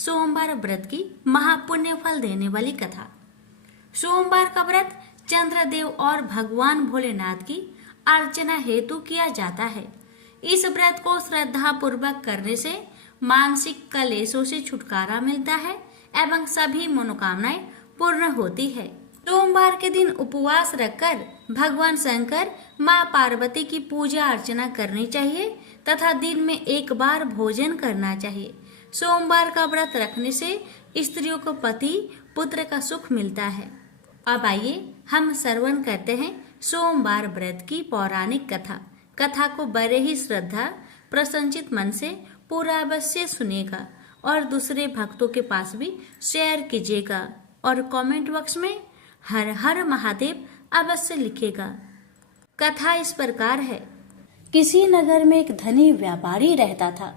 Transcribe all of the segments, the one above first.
सोमवार व्रत की महापुण्य फल देने वाली कथा। सोमवार का व्रत चंद्रदेव और भगवान भोलेनाथ की अर्चना हेतु किया जाता है। इस व्रत को श्रद्धा पूर्वक करने से मानसिक कलेशों से छुटकारा मिलता है एवं सभी मनोकामनाएं पूर्ण होती है। सोमवार के दिन उपवास रखकर भगवान शंकर, माँ पार्वती की पूजा अर्चना करनी चाहिए तथा दिन में एक बार भोजन करना चाहिए। सोमवार का व्रत रखने से स्त्रियों को पति पुत्र का सुख मिलता है। अब आइए हम श्रवण करते हैं सोमवार व्रत की पौराणिक कथा को बड़े ही श्रद्धा प्रसन्नचित मन से पूरा अवश्य सुनेगा और दूसरे भक्तों के पास भी शेयर कीजिएगा और कमेंट बॉक्स में हर हर महादेव अवश्य लिखेगा। कथा इस प्रकार है। किसी नगर में एक धनी व्यापारी रहता था।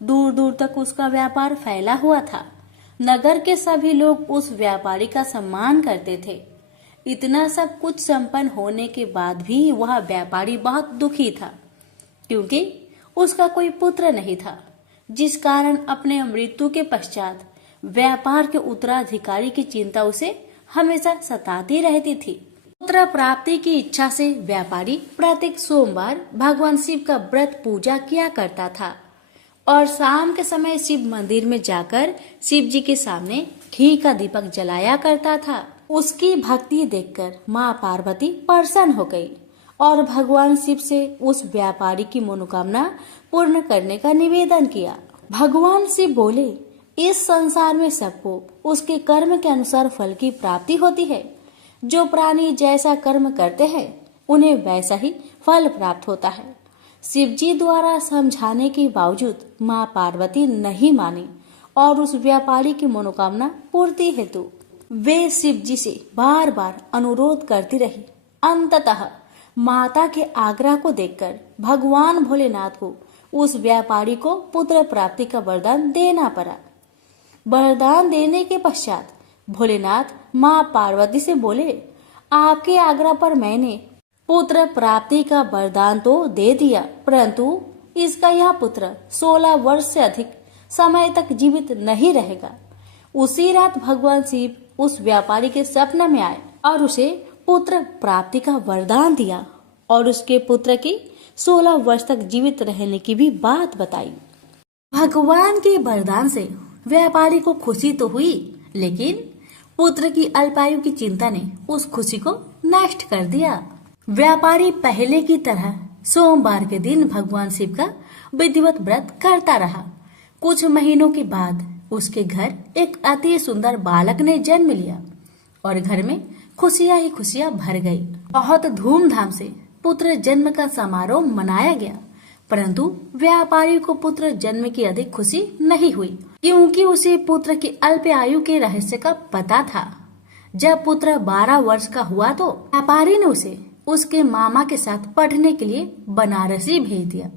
दूर दूर तक उसका व्यापार फैला हुआ था। नगर के सभी लोग उस व्यापारी का सम्मान करते थे। इतना सब कुछ संपन्न होने के बाद भी वह व्यापारी बहुत दुखी था, क्योंकि उसका कोई पुत्र नहीं था, जिस कारण अपने मृत्यु के पश्चात व्यापार के उत्तराधिकारी की चिंता उसे हमेशा सताती रहती थी। पुत्र प्राप्ति की इच्छा से व्यापारी प्रत्येक सोमवार भगवान शिव का व्रत पूजा किया करता था और शाम के समय शिव मंदिर में जाकर शिव जी के सामने घी का दीपक जलाया करता था। उसकी भक्ति देखकर माँ पार्वती प्रसन्न हो गई और भगवान शिव से उस व्यापारी की मनोकामना पूर्ण करने का निवेदन किया। भगवान शिव बोले, इस संसार में सबको उसके कर्म के अनुसार फल की प्राप्ति होती है। जो प्राणी जैसा कर्म करते हैं उन्हें वैसा ही फल प्राप्त होता है। शिव जी द्वारा समझाने के बावजूद माँ पार्वती नहीं मानी और उस व्यापारी की मनोकामना पूर्ति हेतु वे शिव जी से बार बार अनुरोध करती रही। अंततः माता के आग्रह को देखकर भगवान भोलेनाथ को उस व्यापारी को पुत्र प्राप्ति का वरदान देना पड़ा। वरदान देने के पश्चात भोलेनाथ माँ पार्वती से बोले, आपके आग्रह पर मैंने पुत्र प्राप्ति का वरदान तो दे दिया, परंतु इसका यह पुत्र 16 वर्ष से अधिक समय तक जीवित नहीं रहेगा। उसी रात भगवान शिव उस व्यापारी के स्वप्न में आए और उसे पुत्र प्राप्ति का वरदान दिया और उसके पुत्र की 16 वर्ष तक जीवित रहने की भी बात बताई। भगवान के वरदान से व्यापारी को खुशी तो हुई, लेकिन पुत्र की अल्पायु की चिंता ने उस खुशी को नष्ट कर दिया। व्यापारी पहले की तरह सोमवार के दिन भगवान शिव का विधिवत व्रत करता रहा। कुछ महीनों के बाद उसके घर एक अति सुंदर बालक ने जन्म लिया और घर में खुशियां ही खुशियां भर गई। बहुत धूमधाम से पुत्र जन्म का समारोह मनाया गया, परंतु व्यापारी को पुत्र जन्म की अधिक खुशी नहीं हुई, क्योंकि उसे पुत्र की अल्प आयु के रहस्य का पता था। जब पुत्र 12 वर्ष का हुआ तो व्यापारी ने उसे उसके मामा के साथ पढ़ने के लिए बनारसी भेज दिया।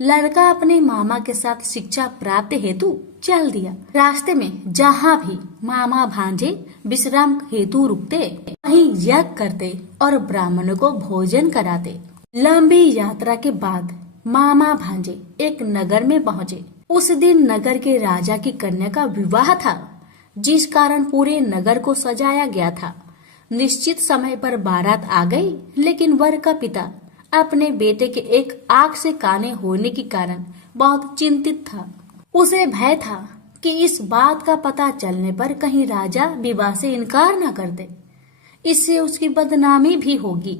लड़का अपने मामा के साथ शिक्षा प्राप्त हेतु चल दिया। रास्ते में जहाँ भी मामा भांजे विश्राम हेतु रुकते, वहीं यज्ञ करते और ब्राह्मणों को भोजन कराते। लंबी यात्रा के बाद मामा भांजे एक नगर में पहुँचे। उस दिन नगर के राजा की कन्या का विवाह था, जिस कारण पूरे नगर को सजाया गया था। निश्चित समय पर बारात आ गई, लेकिन वर का पिता अपने बेटे के एक आंख से काने होने के कारण बहुत चिंतित था। उसे भय था कि इस बात का पता चलने पर कहीं राजा विवाह से इनकार न कर दे, इससे उसकी बदनामी भी होगी।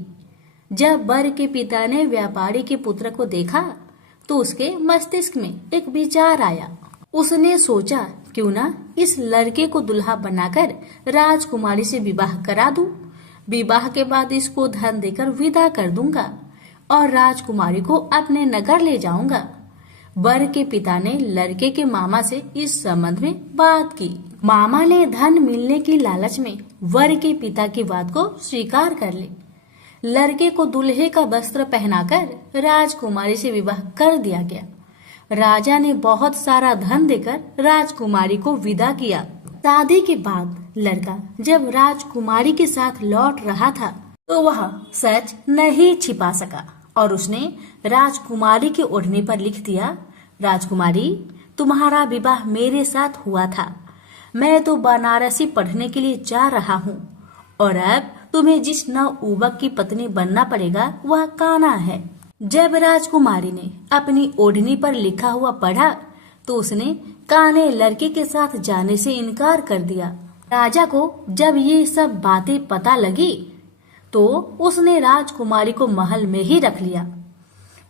जब वर के पिता ने व्यापारी के पुत्र को देखा तो उसके मस्तिष्क में एक विचार आया। उसने सोचा, क्यों ना इस लड़के को दुल्हा बनाकर राजकुमारी से विवाह करा दूं। विवाह के बाद इसको धन देकर विदा कर दूंगा और राजकुमारी को अपने नगर ले जाऊंगा। वर के पिता ने लड़के के मामा से इस संबंध में बात की। मामा ने धन मिलने की लालच में वर के पिता की बात को स्वीकार कर ली। लड़के को दूल्हे का वस्त्र पहनाकर राजकुमारी से विवाह कर दिया गया। राजा ने बहुत सारा धन देकर राजकुमारी को विदा किया। शादी के बाद लड़का जब राजकुमारी के साथ लौट रहा था तो वह सच नहीं छिपा सका और उसने राजकुमारी के ओढ़ने पर लिख दिया, राजकुमारी, तुम्हारा विवाह मेरे साथ हुआ था। मैं तो बनारसी पढ़ने के लिए जा रहा हूँ और अब तुम्हें जिस नवयुवक की पत्नी बनना पड़ेगा वह कान्हा है। जब राजकुमारी ने अपनी ओढ़नी पर लिखा हुआ पढ़ा तो उसने कान्हे लड़के के साथ जाने से इनकार कर दिया। राजा को जब ये सब बातें पता लगी तो उसने राजकुमारी को महल में ही रख लिया।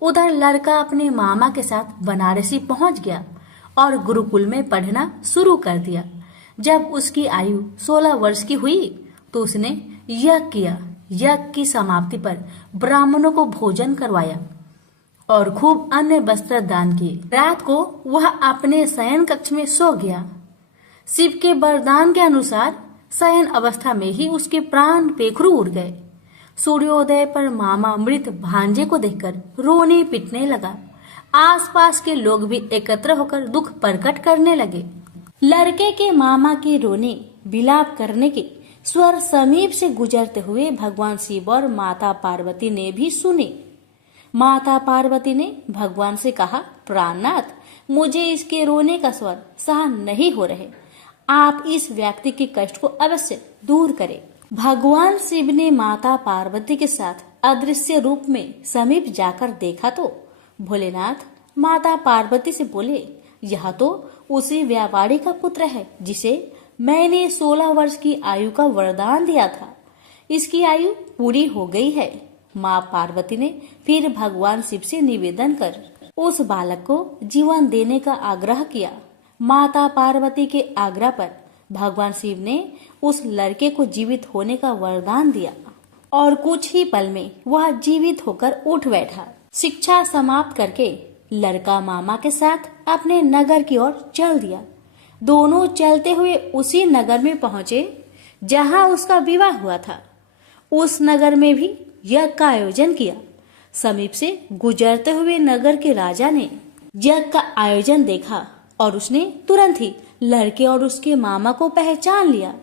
उधर लड़का अपने मामा के साथ बनारसी पहुंच गया और गुरुकुल में पढ़ना शुरू कर दिया। जब उसकी आयु 16 वर्ष की हुई तो उसने यज्ञ किया। यज्ञ की समाप्ति पर ब्राह्मणों को भोजन करवाया और खूब अन्य वस्त्र दान किए। रात को वह अपने शयन कक्ष में सो गया। शिव के वरदान के अनुसार शयन अवस्था में ही उसके प्राण पेखरू उड़ गए। सूर्योदय पर मामा मृत भांजे को देखकर रोने पिटने लगा। आसपास के लोग भी एकत्र होकर दुख प्रकट करने लगे। लड़के के मामा के रोने विलाप करने के स्वर समीप से गुजरते हुए भगवान शिव और माता पार्वती ने भी सुने। माता पार्वती ने भगवान से कहा, प्राणनाथ, मुझे इसके रोने का स्वर सहन नहीं हो रहे। आप इस व्यक्ति के कष्ट को अवश्य दूर करें। भगवान शिव ने माता पार्वती के साथ अदृश्य रूप में समीप जाकर देखा तो भोलेनाथ माता पार्वती से बोले, यह तो उसी व्यापारी का पुत्र है जिसे मैंने 16 वर्ष की आयु का वरदान दिया था। इसकी आयु पूरी हो गई है। माँ पार्वती ने फिर भगवान शिव से निवेदन कर उस बालक को जीवन देने का आग्रह किया। माता पार्वती के आग्रह पर भगवान शिव ने उस लड़के को जीवित होने का वरदान दिया और कुछ ही पल में वह जीवित होकर उठ बैठा। शिक्षा समाप्त करके लड़का मामा के साथ अपने नगर की ओर चल दिया। दोनों चलते हुए उसी नगर में पहुंचे जहां उसका विवाह हुआ था। उस नगर में भी यज्ञ का आयोजन किया। समीप से गुजरते हुए नगर के राजा ने यज्ञ का आयोजन देखा और उसने तुरंत ही लड़के और उसके मामा को पहचान लिया।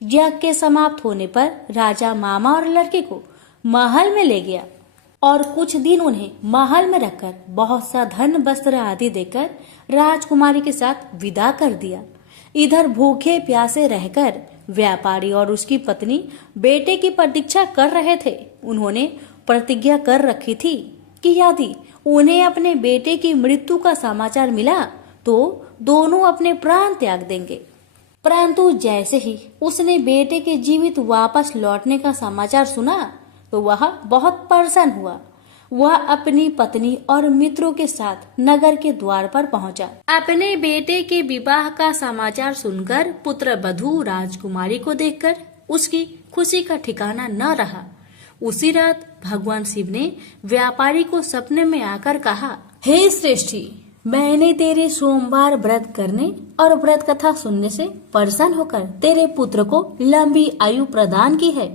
यज्ञ के समाप्त होने पर राजा मामा और लड़के को महल में ले गया और कुछ दिन उन्हें महल में रखकर बहुत सा धन वस्त्र आदि देकर राजकुमारी के साथ विदा कर दिया। इधर भूखे प्यासे रहकर व्यापारी और उसकी पत्नी बेटे की प्रतीक्षा कर रहे थे। उन्होंने प्रतिज्ञा कर रखी थी कि यदि उन्हें अपने बेटे की मृत्यु का समाचार मिला तो दोनों अपने प्राण त्याग देंगे। परंतु जैसे ही उसने बेटे के जीवित वापस लौटने का समाचार सुना तो वह बहुत प्रसन्न हुआ। वह अपनी पत्नी और मित्रों के साथ नगर के द्वार पर पहुंचा। अपने बेटे के विवाह का समाचार सुनकर पुत्र वधू राजकुमारी को देखकर उसकी खुशी का ठिकाना न रहा। उसी रात भगवान शिव ने व्यापारी को सपने में आकर कहा, हे श्रेष्ठी, मैंने तेरे सोमवार व्रत करने और व्रत कथा सुनने से प्रसन्न होकर तेरे पुत्र को लंबी आयु प्रदान की है।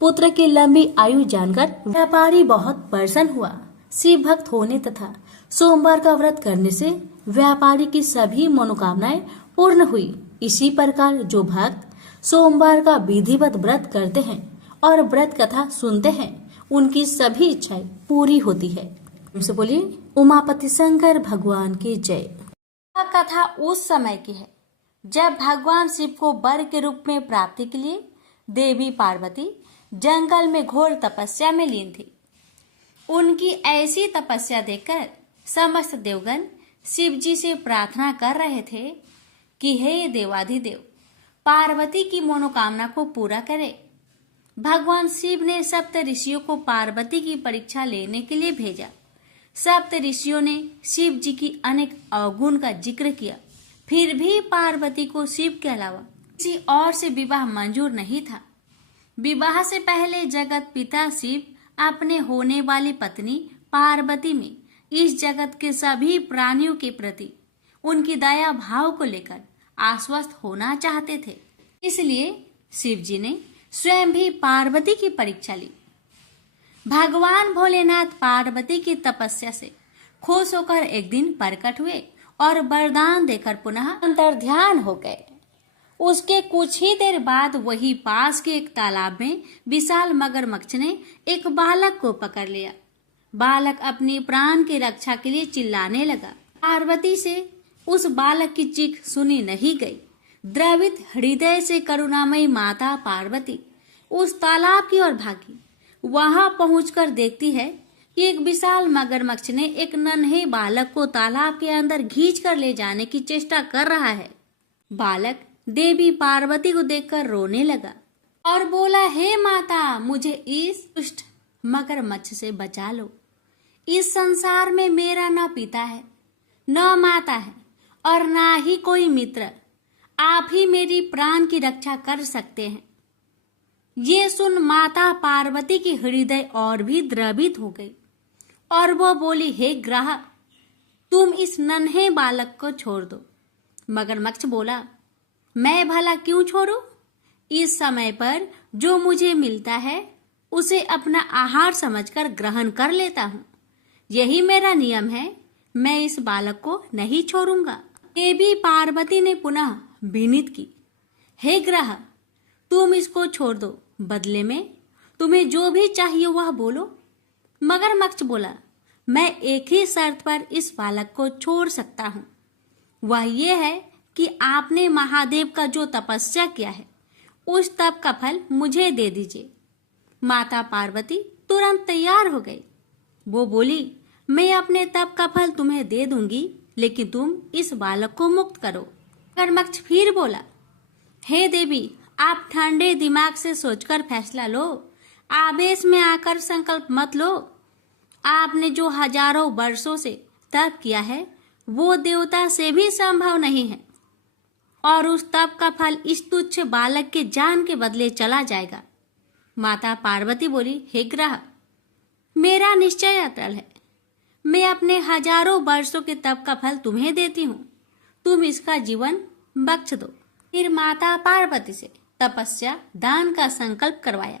पुत्र की लंबी आयु जानकर व्यापारी बहुत प्रसन्न हुआ। शिव भक्त होने तथा सोमवार का व्रत करने से व्यापारी की सभी मनोकामनाएं पूर्ण हुई। इसी प्रकार जो भक्त सोमवार का विधिवत व्रत करते हैं और व्रत कथा सुनते हैं उनकी सभी इच्छाएं पूरी होती है। हमसे बोलिए उमापति शंकर भगवान की जय। यह कथा उस समय की है जब भगवान शिव को वर के रूप में प्राप्ति के लिए देवी पार्वती जंगल में घोर तपस्या में लीन थी। उनकी ऐसी तपस्या देखकर समस्त देवगण शिव जी से प्रार्थना कर रहे थे कि हे देवाधिदेव, पार्वती की मनोकामना को पूरा करे। भगवान शिव ने सप्त ऋषियों को पार्वती की परीक्षा लेने के लिए भेजा। सप्त ऋषियों ने शिव जी की अनेक अवगुण का जिक्र किया, फिर भी पार्वती को शिव के अलावा किसी और से विवाह मंजूर नहीं था। विवाह से पहले जगत पिता शिव अपने होने वाली पत्नी पार्वती में इस जगत के सभी प्राणियों के प्रति उनकी दया भाव को लेकर आश्वस्त होना चाहते थे। इसलिए शिव जी ने स्वयं भी पार्वती की परीक्षा ली। भगवान भोलेनाथ पार्वती की तपस्या से खुश होकर एक दिन प्रकट हुए और वरदान देकर पुनः अंतर्ध्यान हो गए। उसके कुछ ही देर बाद वही पास के एक तालाब में विशाल मगरमच्छ ने एक बालक को पकड़ लिया। बालक अपनी प्राण की रक्षा के लिए चिल्लाने लगा। पार्वती से उस बालक की चीख सुनी नहीं गई। द्रवित हृदय से करुणामयी माता पार्वती उस तालाब की ओर भागी। वहां पहुंचकर देखती है कि एक विशाल मगरमच्छ ने एक नन्हे बालक को तालाब के अंदर खींच कर ले जाने की चेष्टा कर रहा है। बालक देवी पार्वती को देखकर रोने लगा और बोला, हे माता, मुझे इस दुष्ट मगरमच्छ से बचा लो। इस संसार में मेरा न पिता है, न माता है और ना ही कोई मित्र। आप ही मेरी प्राण की रक्षा कर सकते हैं। ये सुन माता पार्वती की हृदय और भी द्रवित हो गई और वो बोली, हे ग्रह, तुम इस नन्हे बालक को छोड़ दो। मगरमच्छ बोला, मैं भला क्यों छोड़ूं? इस समय पर जो मुझे मिलता है उसे अपना आहार समझकर ग्रहण कर लेता हूँ। यही मेरा नियम है। मैं इस बालक को नहीं छोड़ूंगा। देवी पार्वती ने पुनः विनीत की, हे ग्रह, तुम इसको छोड़ दो। बदले में तुम्हें जो भी चाहिए वह बोलो। मगरमच्छ बोला, मैं एक ही शर्त पर इस बालक को छोड़ सकता हूँ। वह ये है कि आपने महादेव का जो तपस्या किया है उस तप का फल मुझे दे दीजिए। माता पार्वती तुरंत तैयार हो गई। वो बोली, मैं अपने तप का फल तुम्हें दे दूंगी, लेकिन तुम इस बालक को मुक्त करो। मगरमच्छ फिर बोला, हे देवी, आप ठंडे दिमाग से सोचकर फैसला लो। आवेश में आकर संकल्प मत लो। आपने जो हजारों वर्षों से तप किया है वो देवता से भी संभव नहीं है और उस तप का फल इस तुच्छ बालक के जान के बदले चला जाएगा। माता पार्वती बोली, हे ग्रह, मेरा निश्चय अटल है। मैं अपने हजारों वर्षों के तप का फल तुम्हें देती हूँ। तुम इसका जीवन बख्श दो। फिर माता पार्वती से तपस्या दान का संकल्प करवाया।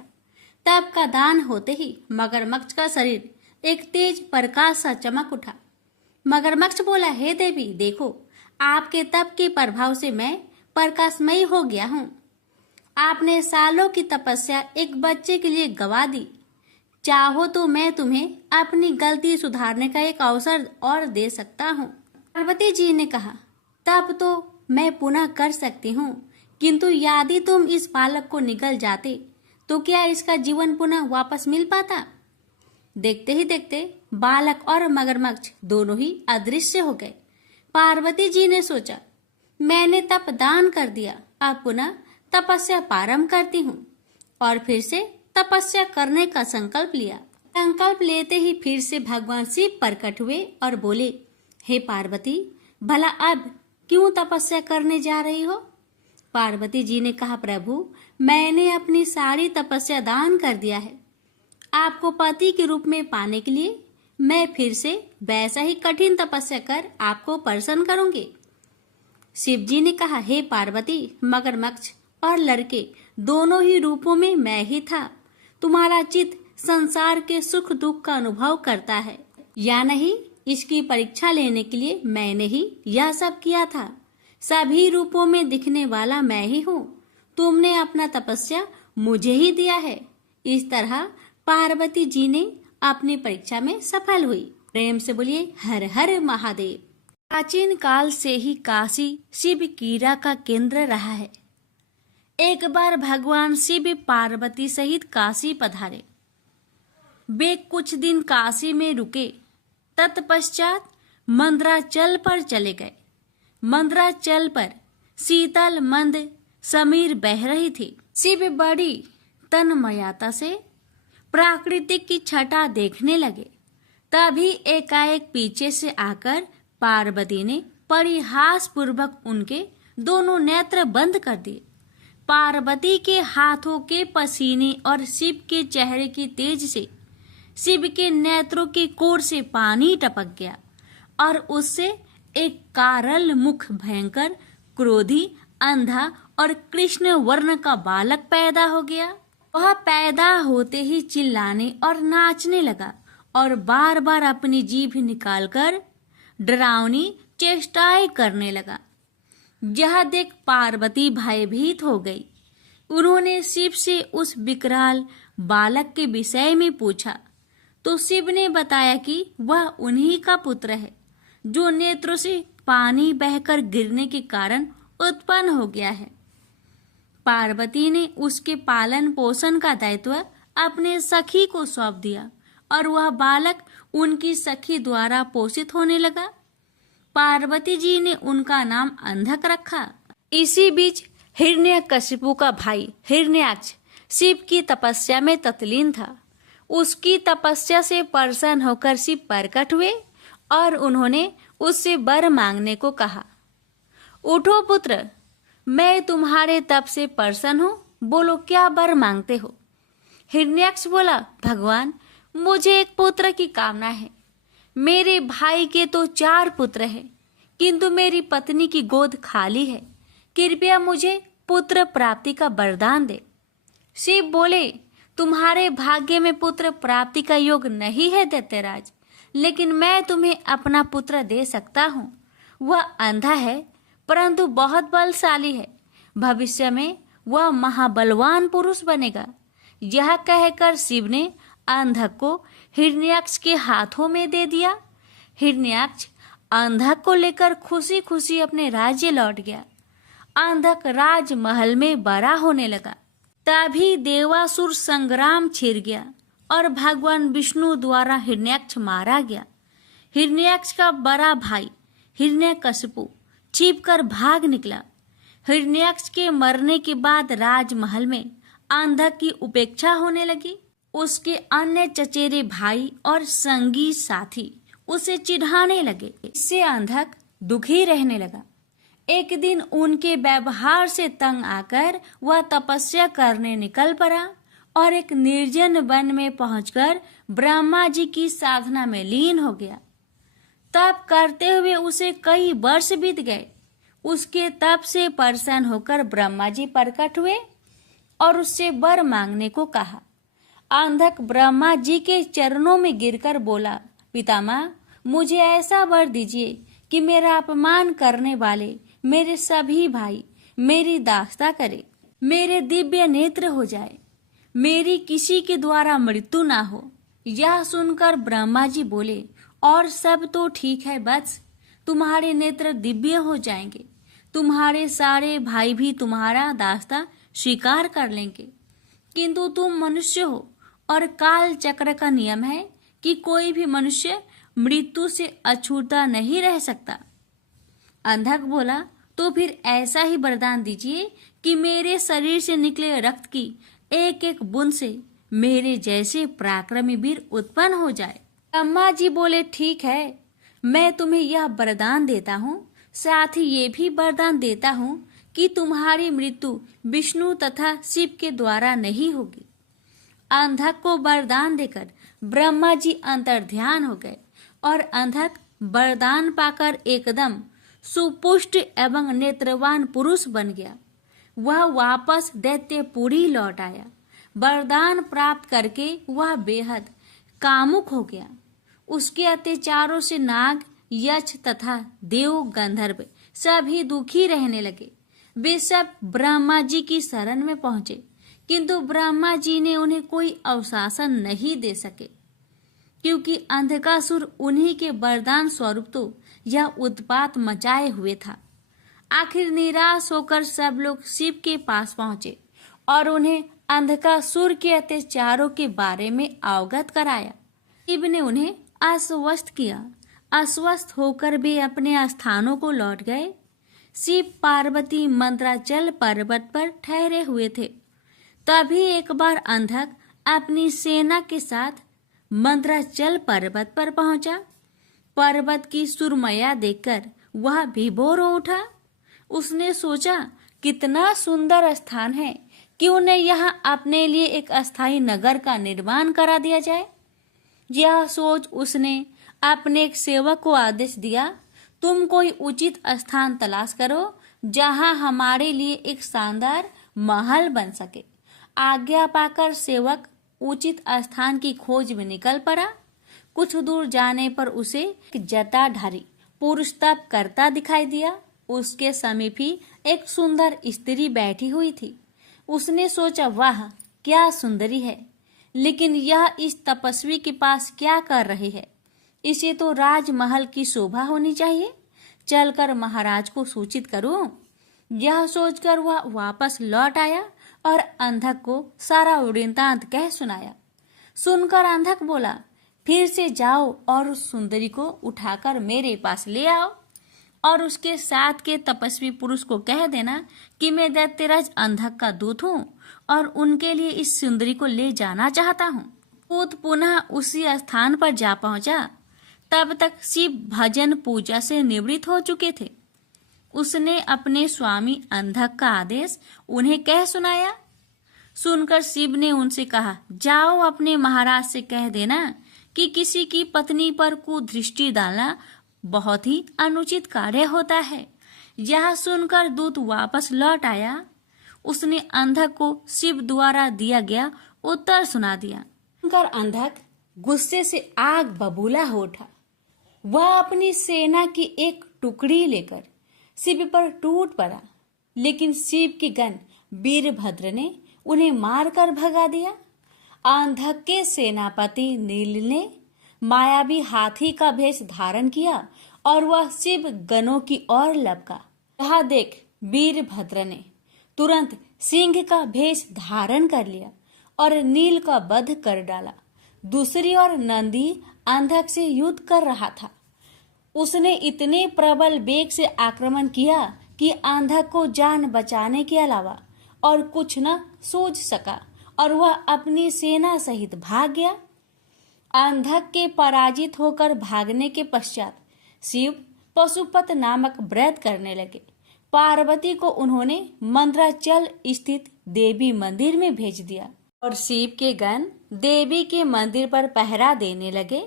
तप का दान होते ही मगरमच्छ का शरीर एक तेज प्रकाश सा चमक उठा। मगरमच्छ बोला, हे देवी, देखो, आपके तप के प्रभाव से मैं प्रकाशमयी हो गया हूँ। आपने सालों की तपस्या एक बच्चे के लिए गवा दी। चाहो तो मैं तुम्हें अपनी गलती सुधारने का एक अवसर और दे सकता हूँ। पार्वती जी ने कहा, तब तो मैं पुनः कर सकती हूँ, किंतु यदि तुम इस बालक को निगल जाते तो क्या इसका जीवन पुनः वापस मिल पाता? देखते ही देखते बालक और मगरमच्छ दोनों ही अदृश्य हो गए। पार्वती जी ने सोचा, मैंने तप दान कर दिया, अब पुनः तपस्या प्रारंभ करती हूँ। और फिर से तपस्या करने का संकल्प लिया। संकल्प लेते ही फिर से भगवान शिव प्रकट हुए और बोले, हे पार्वती, भला अब क्यों तपस्या करने जा रही हो? पार्वती जी ने कहा, प्रभु, मैंने अपनी सारी तपस्या दान कर दिया है। आपको पति के रूप में पाने के लिए मैं फिर से वैसा ही कठिन तपस्या कर आपको प्रसन्न करूंगी। शिव जी ने कहा, हे पार्वती, मगरमच्छ और लड़के दोनों ही रूपों में मैं ही था। तुम्हारा चित्त संसार के सुख दुख का अनुभव करता है या नहीं, इसकी परीक्षा लेने के लिए मैंने ही यह सब किया था। सभी रूपों में दिखने वाला मैं ही हूँ। तुमने अपना तपस्या मुझे ही दिया है। इस तरह पार्वती जी ने अपनी परीक्षा में सफल हुई। प्रेम से बोलिए, हर हर महादेव। प्राचीन काल से ही काशी शिव क्रीड़ा का केंद्र रहा है। एक बार भगवान शिव पार्वती सहित काशी पधारे। वे कुछ दिन काशी में रुके। तत्पश्चात मंदराचल पर चले गए। मंदराचल पर शीतल मंद समीर बह रही थी। शिव बड़ी तन्मयता से प्राकृतिक की छटा देखने लगे। तभी एकाएक पीछे से आकर पार्वती ने परिहास पूर्वक उनके दोनों नेत्र बंद कर दिए। पार्वती के हाथों के पसीने और शिव के चेहरे की तेज से शिव के नेत्रों के कोर से पानी टपक गया और उससे एक कारल मुख, भयंकर, क्रोधी, अंधा और कृष्ण वर्ण का बालक पैदा हो गया। वह पैदा होते ही चिल्लाने और नाचने लगा और बार बार अपनी जीभ निकालकर डरावनी चेष्टाएं करने लगा। यह देख पार्वती भयभीत हो गई। उन्होंने शिव से उस विकराल बालक के विषय में पूछा तो शिव ने बताया कि वह उन्हीं का पुत्र है जो नेत्रों से पानी बहकर गिरने के कारण उत्पन्न हो गया है। पार्वती ने उसके पालन पोषण का दायित्व अपने सखी को सौंप दिया और वह बालक उनकी सखी द्वारा पोषित होने लगा। पार्वती जी ने उनका नाम अंधक रखा। इसी बीच हिरण्यकशिपु का भाई हिरण्याक्ष शिव की तपस्या में तत्लीन था। उसकी तपस्या से प्रसन्न होकर शिव प्रकट हुए और उन्होंने उससे वर मांगने को कहा। उठो पुत्र, मैं तुम्हारे तप से प्रसन्न हूँ, बोलो क्या वर मांगते हो। हिरण्याक्ष बोला, भगवान, मुझे एक पुत्र की कामना है। मेरे भाई के तो 4 पुत्र हैं, किंतु मेरी पत्नी की गोद खाली है। कृपया मुझे पुत्र प्राप्ति का वरदान दे। शिव बोले, तुम्हारे भाग्य में पुत्र प्राप्ति का योग नहीं है दैत्यराज, लेकिन मैं तुम्हें अपना पुत्र दे सकता हूँ। वह अंधा है परंतु बहुत बलशाली है। भविष्य में वह महाबलवान पुरुष बनेगा। यह कहकर शिव ने अंधक को हिरण्याक्ष के हाथों में दे दिया। हिरण्याक्ष अंधक को लेकर खुशी खुशी अपने राज्य लौट गया। अंधक राजमहल में बड़ा होने लगा। तभी देवासुर संग्राम छिड़ गया और भगवान विष्णु द्वारा हिरण्याक्ष मारा गया। हिरण्याक्ष का बड़ा भाई हिरण्यकशिपु छिपकर भाग निकला। हिरण्याक्ष के मरने के बाद राजमहल में अंधक की उपेक्षा होने लगी। उसके अन्य चचेरे भाई और संगी साथी उसे चिढ़ाने लगे। इससे अंधक दुखी रहने लगा। एक दिन उनके व्यवहार से तंग आकर वह तपस्या करने निकल पड़ा और एक निर्जन वन में पहुंचकर ब्रह्मा जी की साधना में लीन हो गया। तप करते हुए उसे कई वर्ष बीत गए। उसके तप से प्रसन्न होकर ब्रह्मा जी प्रकट हुए और उससे वर मांगने को कहा। अंधक ब्रह्मा जी के चरणों में गिरकर बोला, पितामह, मुझे ऐसा वर दीजिए कि मेरा अपमान करने वाले मेरे सभी भाई मेरी दास्ता करे, मेरे दिव्य नेत्र हो जाए, मेरी किसी के द्वारा मृत्यु ना हो। यह सुनकर ब्रह्मा जी बोले, और सब तो ठीक है बस, तुम्हारे नेत्र दिव्य हो जाएंगे। तुम्हारे सारे भाई भी तुम्हारा दास्ता स्वीकार कर लेंगे, किंतु तुम मनुष्य हो और काल चक्र का नियम है कि कोई भी मनुष्य मृत्यु से अछूता नहीं रह सकता। अंधक बोला, तो फिर ऐसा ही वरदान दीजिए कि मेरे शरीर से निकले रक्त की एक एक बूंद से मेरे जैसे पराक्रमी वीर उत्पन्न हो जाए। ब्रह्मा जी बोले, ठीक है, मैं तुम्हें यह वरदान देता हूँ, साथ ही ये भी वरदान देता हूँ कि तुम्हारी मृत्यु विष्णु तथा शिव के द्वारा नहीं होगी। अंधक को वरदान देकर ब्रह्मा जी अंतर्ध्यान हो गए और अंधक वरदान पाकर एकदम सुपुष्ट एवं नेत्रवान पुरुष बन गया। वह वापस दैत्यपुरी लौट आया। वरदान प्राप्त करके वह बेहद कामुक हो गया। उसके अत्याचारों से नाग, यक्ष तथा देव गंधर्व सभी दुखी रहने लगे। वे सब ब्रह्मा जी की शरण में पहुंचे, किंतु ब्रह्मा जी ने उन्हें कोई अवशासन नहीं दे सके, क्योंकि अंधकासुर उन्हीं के वरदान स्वरूप तो यह उत्पात मचाए हुए था। आखिर निराश होकर सब लोग शिव के पास पहुंचे और उन्हें अंधकासुर के अत्याचारों के बारे में अवगत कराया। शिव ने उन्हें आश्वस्त किया। आश्वस्त होकर वे अपने स्थानों को लौट गए। शिव पार्वती मंद्राचल पर्वत पर ठहरे हुए थे। तभी एक बार अंधक अपनी सेना के साथ मंद्राचल पर्वत पर पहुंचा। पर्वत की सुरमया देखकर वह विभोर हो उठा। उसने सोचा, कितना सुंदर स्थान है, क्यों न यहाँ अपने लिए एक अस्थायी नगर का निर्माण करा दिया जाए। यह सोच उसने अपने एक सेवक को आदेश दिया, तुम कोई उचित स्थान तलाश करो जहाँ हमारे लिए एक शानदार महल बन सके। आज्ञा पाकर सेवक उचित स्थान की खोज में निकल पड़ा। कुछ दूर जाने पर उसे एक जटाधारी पुरुष तप करता दिखाई दिया। उसके समीप ही एक सुंदर स्त्री बैठी हुई थी। उसने सोचा, वाह क्या सुंदरी है, लेकिन यह इस तपस्वी के पास क्या कर रही है। इसे तो राजमहल की शोभा होनी चाहिए। चलकर महाराज को सूचित करूं। यह सोचकर वह वापस लौट आया और अंधक को सारा वृत्तांत कह सुनाया। सुनकर अंधक बोला, फिर से जाओ और उस सुंदरी को उठाकर मेरे पास ले आओ और उसके साथ के तपस्वी पुरुष को कह देना कि मैं दैत्यराज अंधक का दूत हूँ और उनके लिए इस सुंदरी को ले जाना चाहता हूँ। दूत पुनः उसी स्थान पर जा पहुंचा। तब तक शिव भजन पूजा से निवृत्त हो चुके थे। उसने अपने स्वामी अंधक का आदेश उन्हें कह सुनाया। सुनकर शिव ने उनसे कहा, जाओ अपने महाराज से कह देना कि किसी की पत्नी पर कुदृष्टि डालना बहुत ही अनुचित कार्य होता है। यह सुनकर दूत वापस लौट आया। उसने अंधक को शिव द्वारा दिया गया उत्तर सुना दिया। सुनकर अंधक गुस्से से आग बबूला हो उठा। वह अपनी सेना की एक टुकड़ी लेकर शिव पर टूट पड़ा, लेकिन शिव के गण वीरभद्र ने उन्हें मारकर भगा दिया। अंधक के सेनापति नील ने मायावी हाथी का भेष धारण किया और वह शिव गणों की ओर लपका। यह देख वीरभद्र ने तुरंत सिंह का भेष धारण कर लिया और नील का वध कर डाला। दूसरी ओर नंदी अंधक से युद्ध कर रहा था। उसने इतने प्रबल वेग से आक्रमण किया कि अंधक को जान बचाने के अलावा और कुछ न सूझ सका और वह अपनी सेना सहित भाग गया। अंधक के पराजित होकर भागने के पश्चात शिव पशुपत नामक व्रत करने लगे। पार्वती को उन्होंने मंद्राचल स्थित देवी मंदिर में भेज दिया और शिव के गण देवी के मंदिर पर पहरा देने लगे।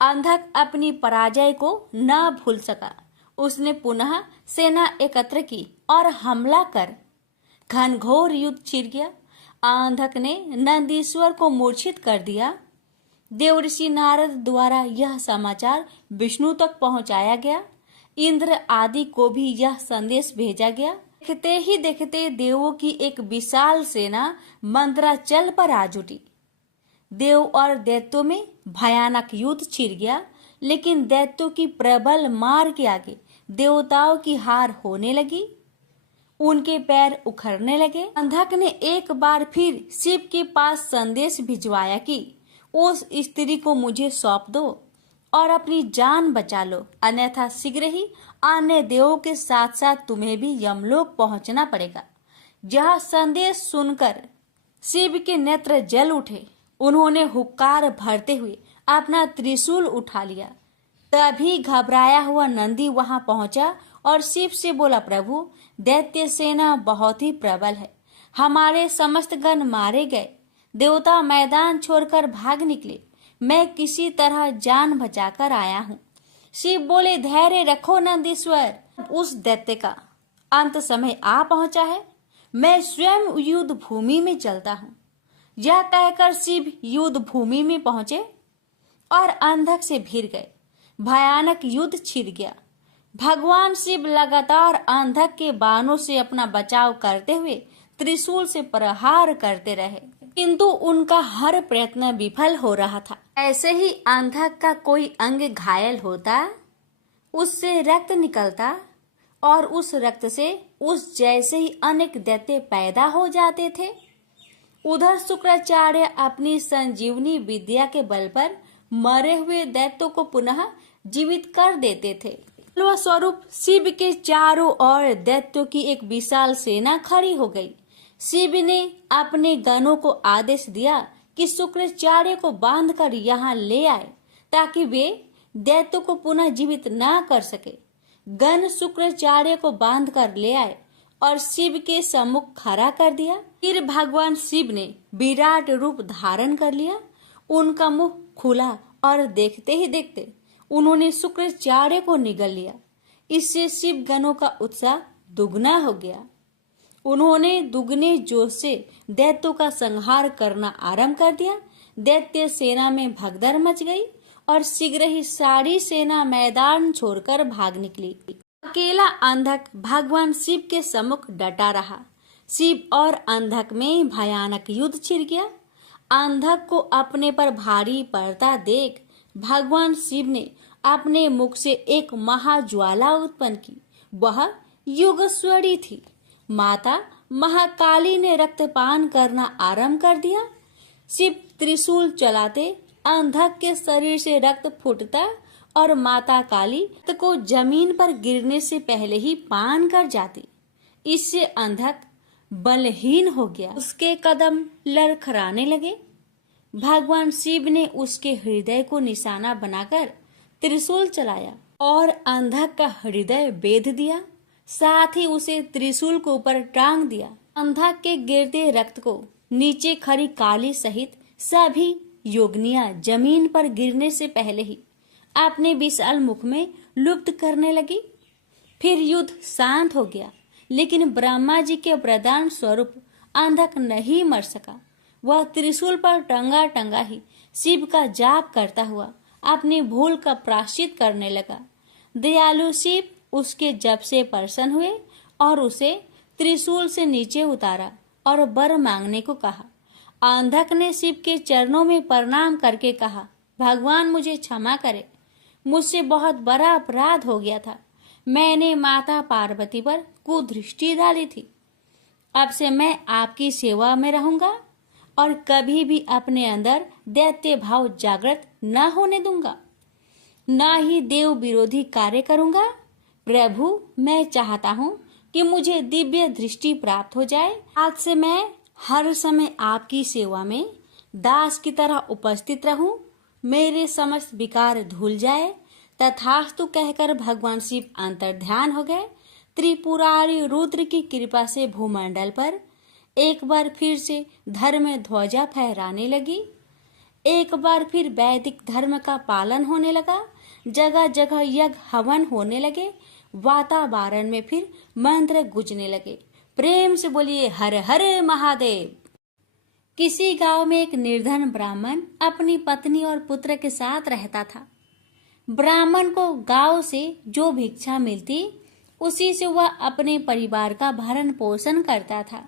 अंधक अपनी पराजय को न भूल सका। उसने पुनः सेना एकत्र की और हमला कर घनघोर युद्ध छिड़ गया। अंधक ने नंदीश्वर को मूर्छित कर दिया। देवर्षि नारद द्वारा यह समाचार विष्णु तक पहुंचाया गया। इंद्र आदि को भी यह संदेश भेजा गया। देखते ही देखते देवों की एक विशाल सेना मंद्राचल पर आ जुटी। देव और दैत्यों में भयानक युद्ध छिड़ गया, लेकिन दैत्यों की प्रबल मार के आगे देवताओं की हार होने लगी। उनके पैर उखड़ने लगे। अंधक ने एक बार फिर शिव के पास संदेश भिजवाया कि उस स्त्री को मुझे सौंप दो और अपनी जान बचा लो, अन्यथा शीघ्र ही अन्य देवों के साथ साथ तुम्हें भी यमलोक पहुंचना पड़ेगा। यह संदेश सुनकर शिव के नेत्र जल उठे। उन्होंने हुक्कार भरते हुए अपना त्रिशूल उठा लिया। तभी घबराया हुआ नंदी वहां पहुंचा और शिव से बोला, प्रभु, दैत्य सेना बहुत ही प्रबल है। हमारे समस्त गण मारे गए। देवता मैदान छोड़कर भाग निकले। मैं किसी तरह जान बचाकर आया हूँ। शिव बोले, धैर्य रखो नंदीश्वर, उस दैत्य का अंत समय आ पहुंचा है। मैं स्वयं युद्ध भूमि में चलता हूँ। यह कहकर शिव युद्ध भूमि में पहुंचे और अंधक से भिड़ गए। भयानक युद्ध छिड़ गया। भगवान शिव लगातार अंधक के बाणों से अपना बचाव करते हुए त्रिशूल से प्रहार करते रहे, किंतु उनका हर प्रयत्न विफल हो रहा था। ऐसे ही अंधक का कोई अंग घायल होता, उससे रक्त निकलता और उस रक्त से उस जैसे ही अनेक दैत्य पैदा हो जाते थे। उधर शुक्राचार्य अपनी संजीवनी विद्या के बल पर मरे हुए दैत्यों को पुनः जीवित कर देते थे। स्वरूप शिव के चारों ओर दैत्यों की एक विशाल सेना खड़ी हो गई। शिव ने अपने गणों को आदेश दिया कि शुक्राचार्य को बांधकर यहाँ ले आए, ताकि वे दैत्यों को पुनः जीवित न कर सके। गण शुक्राचार्य को बांधकर ले आए और शिव के सम्मुख खड़ा कर दिया। फिर भगवान शिव ने विराट रूप धारण कर लिया। उनका मुंह खुला और देखते ही देखते उन्होंने शुक्राचार्य को निगल लिया। इससे शिव गणों का उत्साह दुगना हो गया। उन्होंने दुगने जोश से दैत्यों का संहार करना आरंभ कर दिया। दैत्य सेना में भगदड़ मच गई और शीघ्र ही सारी सेना मैदान छोड़कर भाग निकली। अकेला अंधक भगवान शिव के सम्मुख डटा रहा। शिव और अंधक में भयानक युद्ध छिड़ गया। अंधक को अपने पर भारी पड़ता देख भगवान शिव ने अपने मुख से एक महाज्वाला उत्पन्न की। वह युगस्वरी थी। माता महाकाली ने रक्तपान करना आरंभ कर दिया। शिव त्रिशूल चलाते अंधक के शरीर से रक्त फूटता और माता काली रक्त को जमीन पर गिरने से पहले ही पान कर जाती। इससे अंधक बलहीन हो गया। उसके कदम लड़खड़ाने लगे। भगवान शिव ने उसके हृदय को निशाना बनाकर त्रिशूल चलाया और अंधक का हृदय बेध दिया। साथ ही उसे त्रिशूल को ऊपर टांग दिया। अंधक के गिरते रक्त को नीचे खड़ी काली सहित सभी योगिनियां जमीन पर गिरने से पहले ही अपने विशाल मुख में लुप्त करने लगी। फिर युद्ध शांत हो गया, लेकिन ब्रह्मा जी के वरदान स्वरूप अंधक नहीं मर सका। वह त्रिशूल पर टंगा टंगा ही शिव का जाप करता हुआ अपनी भूल का प्रायश्चित करने लगा। दयालु शिव उसके जप से प्रसन्न हुए और उसे त्रिशूल से नीचे उतारा और वर मांगने को कहा। अंधक ने शिव के चरणों में प्रणाम करके कहा, भगवान मुझे क्षमा करे, मुझसे बहुत बड़ा अपराध हो गया था। मैंने माता पार्वती पर कुदृष्टि डाली थी। अब से मैं आपकी सेवा में रहूंगा और कभी भी अपने अंदर दैत्य भाव जागृत न होने दूंगा, न ही देव विरोधी कार्य करूंगा। प्रभु, मैं चाहता हूँ कि मुझे दिव्य दृष्टि प्राप्त हो जाए। आज से मैं हर समय आपकी सेवा में दास की तरह उपस्थित रहूं। मेरे समस्त विकार धुल जाए। तथास्तु कहकर भगवान शिव अंतर्ध्यान हो गए। त्रिपुरारी रुद्र की कृपा से भूमंडल पर एक बार फिर से धर्म ध्वजा फहराने लगी। एक बार फिर वैदिक धर्म का पालन होने लगा। जगह जगह यज्ञ हवन होने लगे। वातावरण में फिर मंत्र गूंजने लगे। प्रेम से बोलिए हर हर महादेव। किसी गांव में एक निर्धन ब्राह्मण अपनी पत्नी और पुत्र के साथ रहता था। ब्राह्मण को गांव से जो भिक्षा मिलती उसी से वह अपने परिवार का भरण पोषण करता था।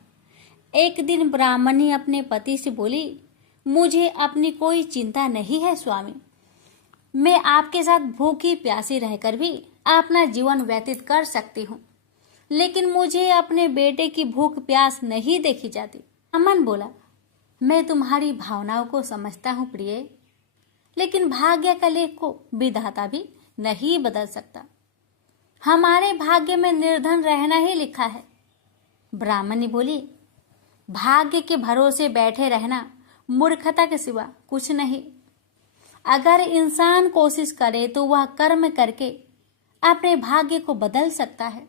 एक दिन ब्राह्मणी अपने पति से बोली, मुझे अपनी कोई चिंता नहीं है स्वामी, मैं आपके साथ भूखी प्यासी रहकर भी अपना जीवन व्यतीत कर सकती हूँ, लेकिन मुझे अपने बेटे की भूख प्यास नहीं देखी जाती। ब्राह्मण बोला, मैं तुम्हारी भावनाओं को समझता हूँ प्रिय, लेकिन भाग्य का लेख को विधाता भी नहीं बदल सकता। हमारे भाग्य में निर्धन रहना ही लिखा है। ब्राह्मणी बोली, भाग्य के भरोसे बैठे रहना मूर्खता के सिवा कुछ नहीं। अगर इंसान कोशिश करे तो वह कर्म करके अपने भाग्य को बदल सकता है।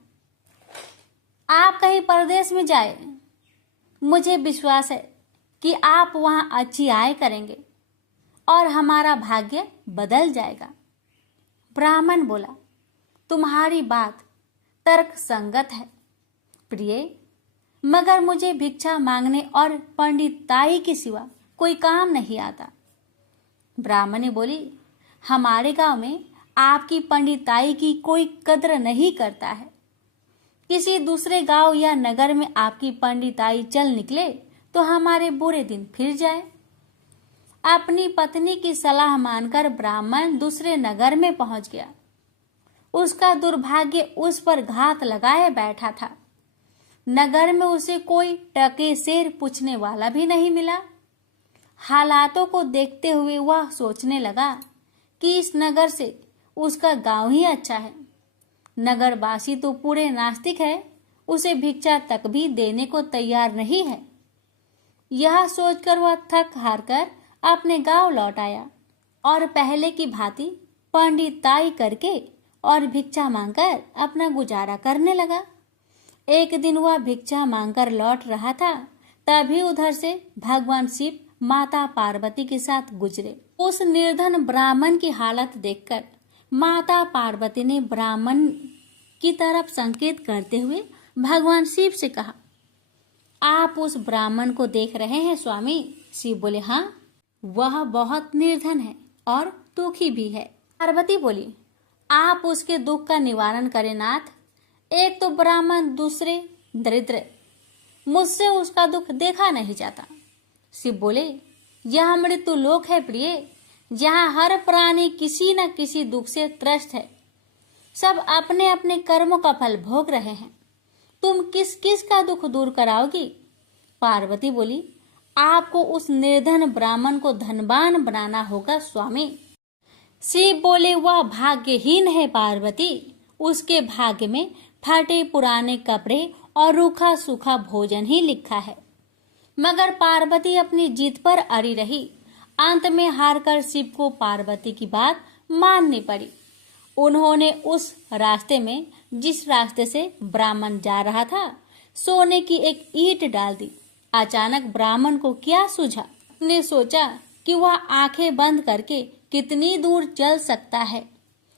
आप कहीं परदेश में जाए, मुझे विश्वास है कि आप वहां अच्छी आय करेंगे और हमारा भाग्य बदल जाएगा। ब्राह्मण बोला, तुम्हारी बात तर्क संगत है प्रिय, मगर मुझे भिक्षा मांगने और पंडिताई के सिवा कोई काम नहीं आता। ब्राह्मणी बोली, हमारे गांव में आपकी पंडिताई की कोई कद्र नहीं करता है। किसी दूसरे गांव या नगर में आपकी पंडिताई चल निकले तो हमारे बुरे दिन फिर जाए। अपनी पत्नी की सलाह मानकर ब्राह्मण दूसरे नगर में पहुंच गया। उसका दुर्भाग्य उस पर घात लगाए बैठा था। नगर में उसे कोई टके सेर पूछने वाला भी नहीं मिला। हालातों को देखते हुए वह सोचने लगा कि इस नगर से उसका गांव ही अच्छा है। नगरवासी तो पूरे नास्तिक है, उसे भिक्षा तक भी देने को तैयार नहीं है। यह सोचकर वह थक हार कर अपने गांव लौट आया और पहले की भांति पंडिताई करके और भिक्षा मांगकर अपना गुजारा करने लगा। एक दिन वह भिक्षा मांगकर लौट रहा था, तभी उधर से भगवान शिव माता पार्वती के साथ गुजरे। उस निर्धन ब्राह्मण की हालत देखकर माता पार्वती ने ब्राह्मण की तरफ संकेत करते हुए भगवान शिव से कहा, आप उस ब्राह्मण को देख रहे हैं स्वामी? शिव बोले, हाँ, वह बहुत निर्धन है और दुखी भी है। पार्वती बोली, आप उसके दुख का निवारण करें नाथ। एक तो ब्राह्मण, दूसरे दरिद्र, मुझसे उसका दुख देखा नहीं जाता। शिव बोले, यह मृत्यु लोक है प्रिय, जहाँ हर प्राणी किसी न किसी दुख से त्रस्त है। सब अपने अपने कर्मों का फल भोग रहे हैं। तुम किस किस का दुख दूर कराओगी? पार्वती बोली, आपको उस निर्धन ब्राह्मण को धनवान बनाना होगा स्वामी। शिव बोले, वह भाग्यहीन है पार्वती। उसके भाग्य में फटे पुराने कपड़े और रूखा सूखा भोजन ही लिखा है। मगर पार्वती अपनी जीत पर अड़ी रही। अंत में हारकर शिव को पार्वती की बात माननी पड़ी। उन्होंने उस रास्ते में, जिस रास्ते से ब्राह्मण जा रहा था, सोने की एक ईंट डाल दी। अचानक ब्राह्मण को क्या सूझा? उसने सोचा कि वह आंखें बंद करके कितनी दूर चल सकता है।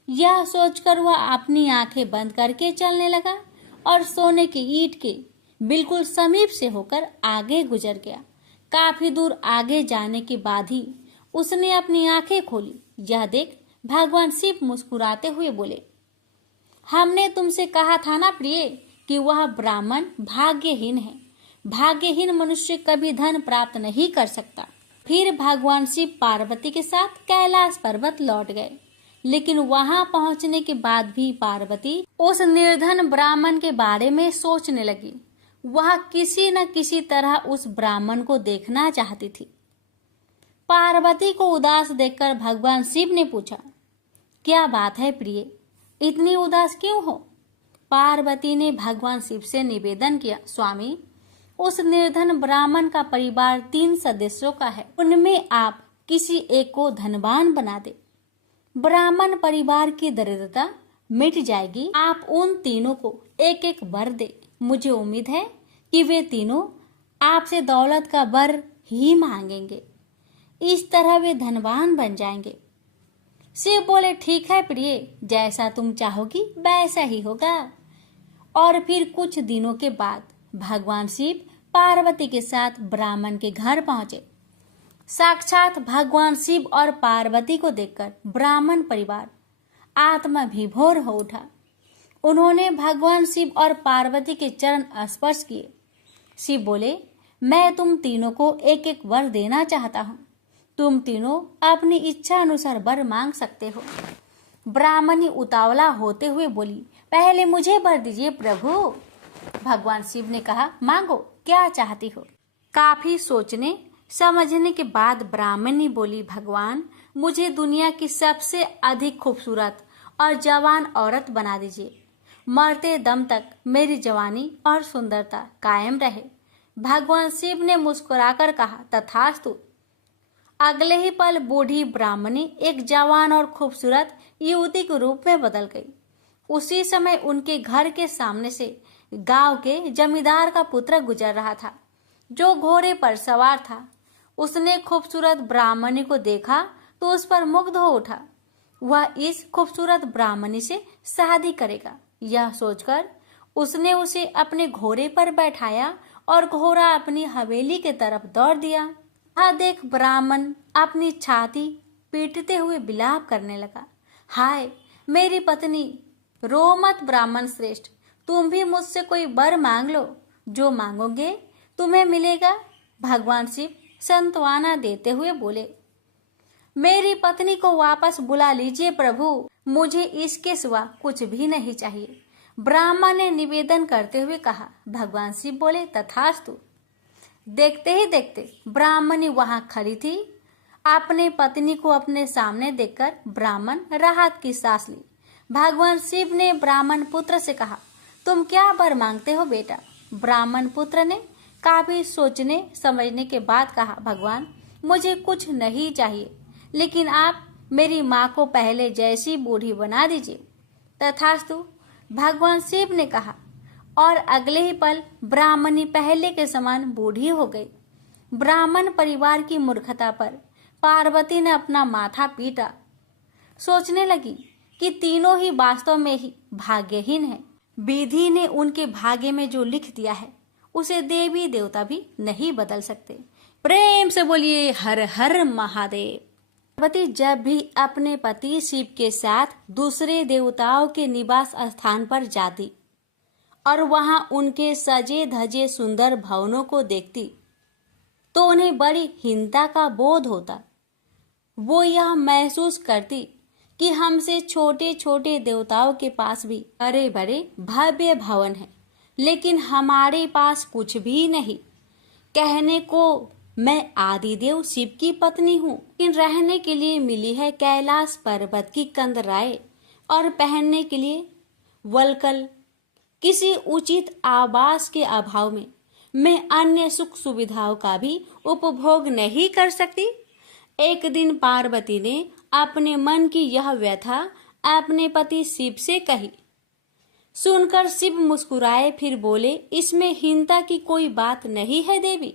यह सोचकर वह अपनी आंखें बंद करके चलने लगा और सोने की ईंट के बिल्कुल समीप से होकर आगे गुजर गया। काफी दूर आगे जाने के बाद ही उसने अपनी आंखें खोली। यह देख भगवान शिव मुस्कुराते हुए बोले, हमने तुमसे कहा था ना प्रिय कि वह ब्राह्मण भाग्यहीन है। भाग्यहीन मनुष्य कभी धन प्राप्त नहीं कर सकता। फिर भगवान शिव पार्वती के साथ कैलाश पर्वत लौट गए। लेकिन वहां पहुंचने के बाद भी पार्वती उस निर्धन ब्राह्मण के बारे में सोचने लगी। वह किसी न किसी तरह उस ब्राह्मण को देखना चाहती थी। पार्वती को उदास देखकर भगवान शिव ने पूछा, क्या बात है प्रिय, इतनी उदास क्यों हो? पार्वती ने भगवान शिव से निवेदन किया, स्वामी, उस निर्धन ब्राह्मण का परिवार 3 सदस्यों का है। उनमें आप किसी एक को धनवान बना दे। ब्राह्मण परिवार की दरिद्रता मिट जाएगी। आप उन तीनों को एक एक वर दे। मुझे उम्मीद है कि वे तीनों आपसे दौलत का वर ही मांगेंगे। इस तरह वे धनवान बन जाएंगे। शिव बोले, ठीक है प्रिय, जैसा तुम चाहोगी वैसा ही होगा। और फिर कुछ दिनों के बाद भगवान शिव पार्वती के साथ ब्राह्मण के घर पहुंचे। साक्षात भगवान शिव और पार्वती को देखकर ब्राह्मण परिवार आत्मा विभोर हो उठा। उन्होंने भगवान शिव और पार्वती के चरण स्पर्श किए। शिव बोले, मैं तुम तीनों को एक एक वर देना चाहता हूँ। तुम तीनों अपनी इच्छा अनुसार वर मांग सकते हो। ब्राह्मणी उतावला होते हुए बोली, पहले मुझे वर दीजिए प्रभु। भगवान शिव ने कहा, मांगो, क्या चाहती हो? काफी सोचने समझने के बाद ब्राह्मणी बोली, भगवान, मुझे दुनिया की सबसे अधिक खूबसूरत और जवान औरत बना दीजिए। मरते दम तक मेरी जवानी और सुंदरता कायम रहे। भगवान शिव ने मुस्कुराकर कहा, तथास्तु। अगले ही पल बूढ़ी ब्राह्मणी एक जवान और खूबसूरत युवती के रूप में बदल गई। उसी समय उनके घर के सामने से गांव के जमींदार का पुत्र गुजर रहा था, जो घोड़े पर सवार था। उसने खूबसूरत ब्राह्मणी को देखा तो उस पर मुग्ध हो उठा। वह इस खूबसूरत ब्राह्मणी से शादी करेगा। यह सोचकर उसने उसे अपने घोड़े पर बैठाया और घोड़ा अपनी हवेली के तरफ दौड़ दिया। यह देख ब्राह्मण अपनी छाती पीटते हुए विलाप करने लगा, हाय मेरी पत्नी, रो मत ब्राह्मण श्रेष्ठ, तुम भी मुझसे कोई वर मांग लो, जो मांगोगे तुम्हें मिलेगा। भगवान शिव सांत्वना देते हुए बोले, मेरी पत्नी को वापस बुला लीजिए प्रभु, मुझे इसके सिवा कुछ भी नहीं चाहिए। ब्राह्मण ने निवेदन करते हुए कहा। भगवान शिव बोले, तथास्तु। देखते ही देखते ब्राह्मणी वहां खड़ी थी। अपने पत्नी को अपने सामने देखकर ब्राह्मण राहत की सांस ली। भगवान शिव ने ब्राह्मण पुत्र से कहा, तुम क्या वर मांगते हो बेटा? ब्राह्मण पुत्र ने काफी सोचने समझने के बाद कहा, भगवान, मुझे कुछ नहीं चाहिए, लेकिन आप मेरी माँ को पहले जैसी बूढ़ी बना दीजिए। तथास्तु। भगवान शिव ने कहा और अगले ही पल ब्राह्मणी पहले के समान बूढ़ी हो गई। ब्राह्मण परिवार की मूर्खता पर पार्वती ने अपना माथा पीटा। सोचने लगी कि तीनों ही वास्तव में ही भाग्यहीन है। विधि ने उनके भाग्य में जो लिख दिया है उसे देवी देवता भी नहीं बदल सकते। प्रेम से बोलिए हर हर महादेव। पार्वती जब भी अपने पति शिव के साथ दूसरे देवताओं के निवास स्थान पर जाती और वहां उनके सजे धजे सुंदर भवनों को देखती तो उन्हें बड़ी हीनता का बोध होता। वो यह महसूस करती कि हमसे छोटे छोटे देवताओं के पास भी बड़े बड़े भव्य भवन हैं, लेकिन हमारे पास कुछ भी नहीं। कहने को मैं आदिदेव शिव की पत्नी हूँ, लेकिन रहने के लिए मिली है कैलाश पर्वत की कंदराएं और पहनने के लिए वल्कल। किसी उचित आवास के अभाव में मैं अन्य सुख सुविधाओं का भी उपभोग नहीं कर सकती। एक दिन पार्वती ने अपने मन की यह व्यथा अपने पति शिव से कही। सुनकर शिव मुस्कुराए, फिर बोले, इसमें हीनता की कोई बात नहीं है देवी।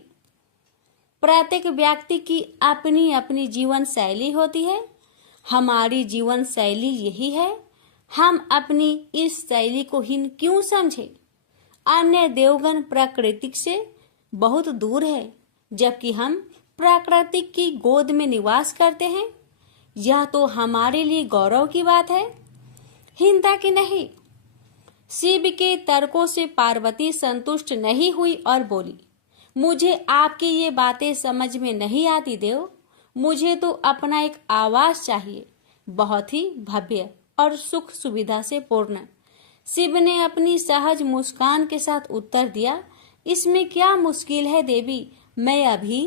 प्रत्येक व्यक्ति की अपनी अपनी जीवन शैली होती है। हमारी जीवन शैली यही है। हम अपनी इस शैली को हीन क्यों समझे? अन्य देवगण प्राकृतिक से बहुत दूर है, जबकि हम प्राकृतिक की गोद में निवास करते हैं। यह तो हमारे लिए गौरव की बात है, हीनता की नहीं। शिव के तर्कों से पार्वती संतुष्ट नहीं हुई और बोली, मुझे आपकी ये बातें समझ में नहीं आती देव। मुझे तो अपना एक आवास चाहिए, बहुत ही भव्य और सुख सुविधा से पूर्ण। शिव ने अपनी सहज मुस्कान के साथ उत्तर दिया, इसमें क्या मुश्किल है देवी। मैं अभी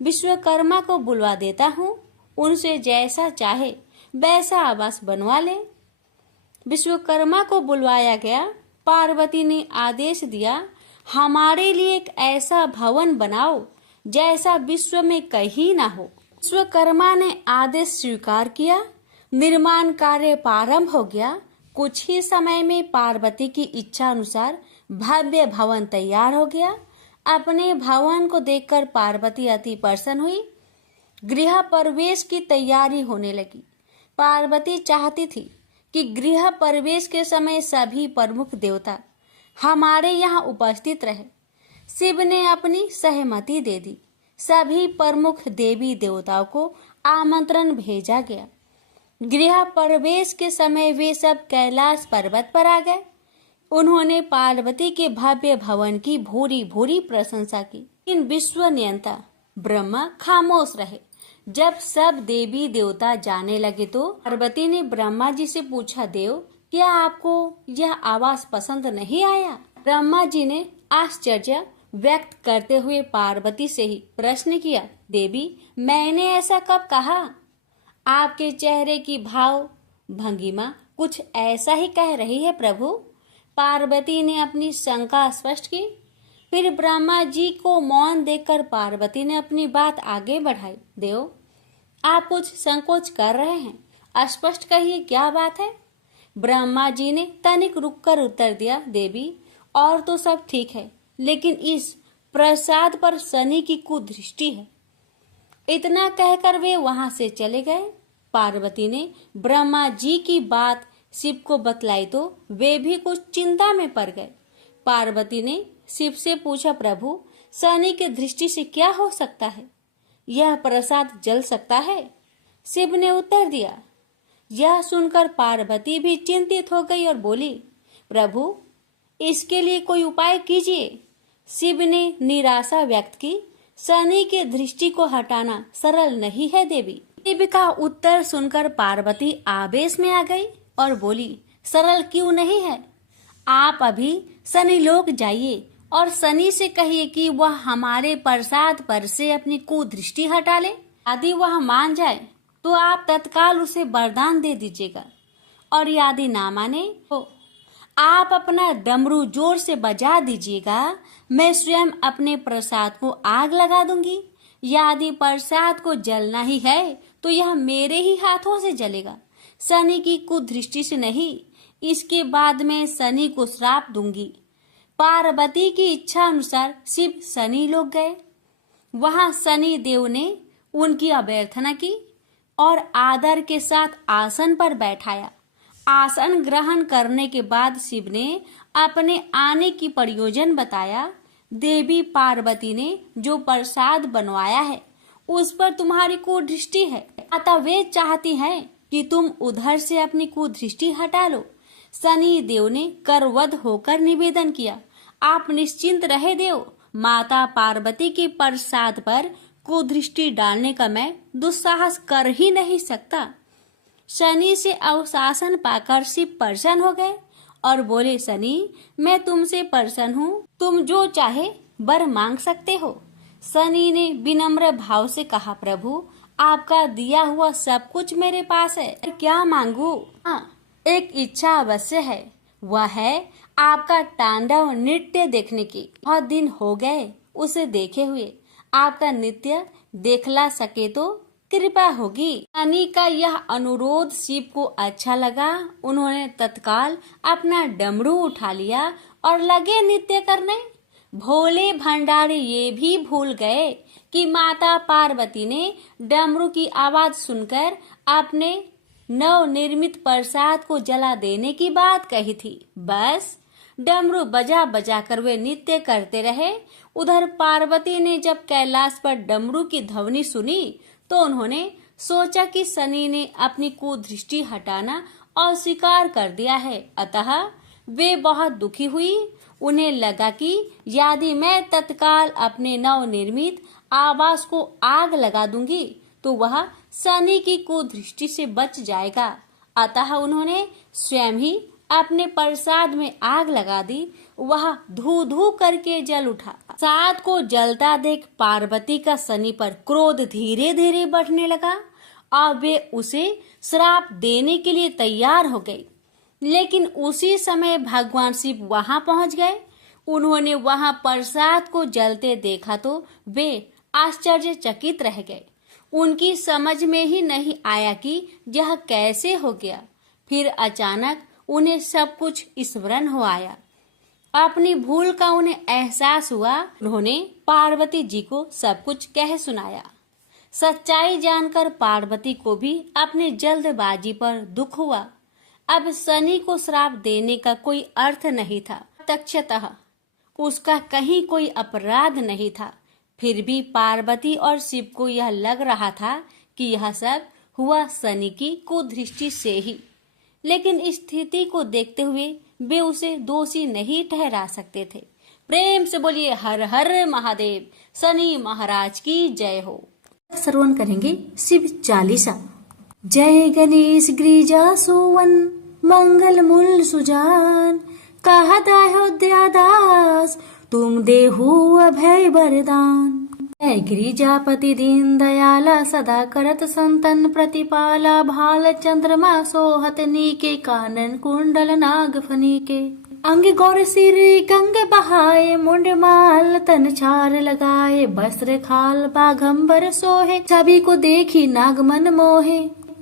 विश्वकर्मा को बुलवा देता हूँ, उनसे जैसा चाहे वैसा आवास बनवा ले। विश्वकर्मा को बुलवाया गया। पार्वती ने आदेश दिया, हमारे लिए एक ऐसा भवन बनाओ जैसा विश्व में कहीं ना हो। विश्वकर्मा ने आदेश स्वीकार किया। निर्माण कार्य प्रारंभ हो गया। कुछ ही समय में पार्वती की इच्छा अनुसार भव्य भवन तैयार हो गया। अपने भवन को देखकर पार्वती अति प्रसन्न हुई। गृह प्रवेश की तैयारी होने लगी। पार्वती चाहती थी कि गृह प्रवेश के समय सभी प्रमुख देवता हमारे यहाँ उपस्थित रहे। शिव ने अपनी सहमति दे दी। सभी प्रमुख देवी देवताओं को आमंत्रण भेजा गया। गृह प्रवेश के समय वे सब कैलाश पर्वत पर आ गए। उन्होंने पार्वती के भव्य भवन की भूरी भूरी प्रशंसा की। इन विश्व नियंता ब्रह्मा खामोश रहे। जब सब देवी देवता जाने लगे तो पार्वती ने ब्रह्मा जी से पूछा, देव क्या आपको यह आवास पसंद नहीं आया? ब्रह्मा जी ने आश्चर्य व्यक्त करते हुए पार्वती से ही प्रश्न किया, देवी मैंने ऐसा कब कहा? आपके चेहरे की भाव भंगिमा कुछ ऐसा ही कह रही है प्रभु। पार्वती ने अपनी शंका स्पष्ट की। फिर ब्रह्मा जी को मौन देखकर पार्वती ने अपनी बात आगे बढ़ाई, देव आप कुछ संकोच कर रहे हैं, स्पष्ट कहिए क्या बात है? ब्रह्मा जी ने तनिक रुककर उत्तर दिया, देवी और तो सब ठीक है, लेकिन इस प्रसाद पर शनि की कुदृष्टि है। इतना कहकर वे वहां से चले गए। पार्वती ने ब्रह्मा जी की बात शिव को बतलाई तो वे भी कुछ चिंता में पड़ गए। पार्वती ने शिव से पूछा, प्रभु शनि की दृष्टि से क्या हो सकता है? यह प्रसाद जल सकता है? शिव ने उत्तर दिया। यह सुनकर पार्वती भी चिंतित हो गई और बोली, प्रभु इसके लिए कोई उपाय कीजिए। शिव ने निराशा व्यक्त की। शनि के दृष्टि को हटाना सरल नहीं है देवी। शिव का उत्तर सुनकर पार्वती आवेश में आ गई और बोली, सरल क्यों नहीं है? आप अभी शनि लोक जाइए और शनि से कहिए कि वह हमारे प्रसाद पर से अपनी कुदृष्टि हटा ले। यदि वह मान जाए तो आप तत्काल उसे वरदान दे दीजिएगा, और यदि ना माने तो आप अपना डमरू जोर से बजा दीजिएगा। मैं स्वयं अपने प्रसाद को आग लगा दूंगी। यदि प्रसाद को जलना ही है तो यह मेरे ही हाथों से जलेगा, शनि की कुदृष्टि से नहीं। इसके बाद मैं शनि को श्राप दूंगी। पार्वती की इच्छा अनुसार शिव शनि लोक गए। वहां शनि देव ने उनकी अभ्यर्थना की और आदर के साथ आसन पर बैठाया। आसन ग्रहण करने के बाद शिव ने अपने आने की प्रयोजन बताया। देवी पार्वती ने जो प्रसाद बनवाया है उस पर तुम्हारी कुदृष्टि है, अतः वे चाहती हैं कि तुम उधर से अपनी कुदृष्टि हटा लो। शनि देव ने करवध होकर निवेदन किया, आप निश्चिंत रहे देव, माता पार्वती के प्रसाद पर कुदृष्टि डालने का मैं दुस्साहस कर ही नहीं सकता। शनि से अवशासन पाकर शिव प्रसन्न हो गए और बोले, शनि, मैं तुमसे प्रसन्न हूँ, तुम जो चाहे वर मांग सकते हो। शनि ने विनम्र भाव से कहा, प्रभु, आपका दिया हुआ सब कुछ मेरे पास है, क्या मांगू? हाँ, एक इच्छा अवश्य है, वह है आपका तांडव नृत्य देखने की। बहुत दिन हो गए उसे देखे हुए, आपका नृत्य देखला सके तो कृपा होगी। शनि का यह अनुरोध शिव को अच्छा लगा। उन्होंने तत्काल अपना डमरू उठा लिया और लगे नृत्य करने। भोले भंडारी ये भी भूल गए कि माता पार्वती ने डमरू की आवाज सुनकर अपने नव निर्मित प्रसाद को जला देने की बात कही थी। बस डमरू बजा बजा कर वे नृत्य करते रहे। उधर पार्वती ने जब कैलाश पर डमरू की ध्वनि सुनी तो उन्होंने सोचा कि शनि ने अपनी कुदृष्टि हटाना अस्वीकार कर दिया है, अतः वे बहुत दुखी हुई। उन्हें लगा कि यदि मैं तत्काल अपने नव निर्मित आवास को आग लगा दूंगी तो वह शनि की कुदृष्टि से बच जाएगा। अतः उन्होंने स्वयं ही अपने प्रसाद में आग लगा दी। वह धू धू करके जल उठा। प्रसाद को जलता देख पार्वती का शनि पर क्रोध धीरे धीरे बढ़ने लगा और वे उसे श्राप देने के लिए तैयार हो गई। लेकिन उसी समय भगवान शिव वहां पहुंच गए। उन्होंने वहां प्रसाद को जलते देखा तो वे आश्चर्यचकित रह गए। उनकी समझ में ही नहीं आया कि यह कैसे हो गया। फिर अचानक उन्हें सब कुछ स्मरण हो आया। अपनी भूल का उन्हें एहसास हुआ। उन्होंने पार्वती जी को सब कुछ कह सुनाया। सच्चाई जानकर पार्वती को भी अपने जल्दबाजी पर दुख हुआ। अब शनि को श्राप देने का कोई अर्थ नहीं था। प्रत्यक्षतः उसका कहीं कोई अपराध नहीं था। फिर भी पार्वती और शिव को यह लग रहा था कि यह सब हुआ शनि की कुदृष्टि से ही। लेकिन इस स्थिति को देखते हुए वे उसे दोषी नहीं ठहरा सकते थे। प्रेम से बोलिए हर हर महादेव, शनि महाराज की जय हो। श्रवण करेंगे शिव चालीसा। जय गणेश गिरिजा सोवन, मंगल मूल सुजान, कहत अयोध्या दास, तुम देहु अभय वरदान। जय गिरिजापति दीन दयाला, सदा करत संतन प्रतिपाला, भाल चंद्रमा सोहत नीके, कानन कुंडल नाग फनीके। अंग गौर सिर गंग बहाए, मुंड माल तन छार लगाए, वस्त्र खाल बाघंबर सोहे, सभी को देखी नाग मन मोहे।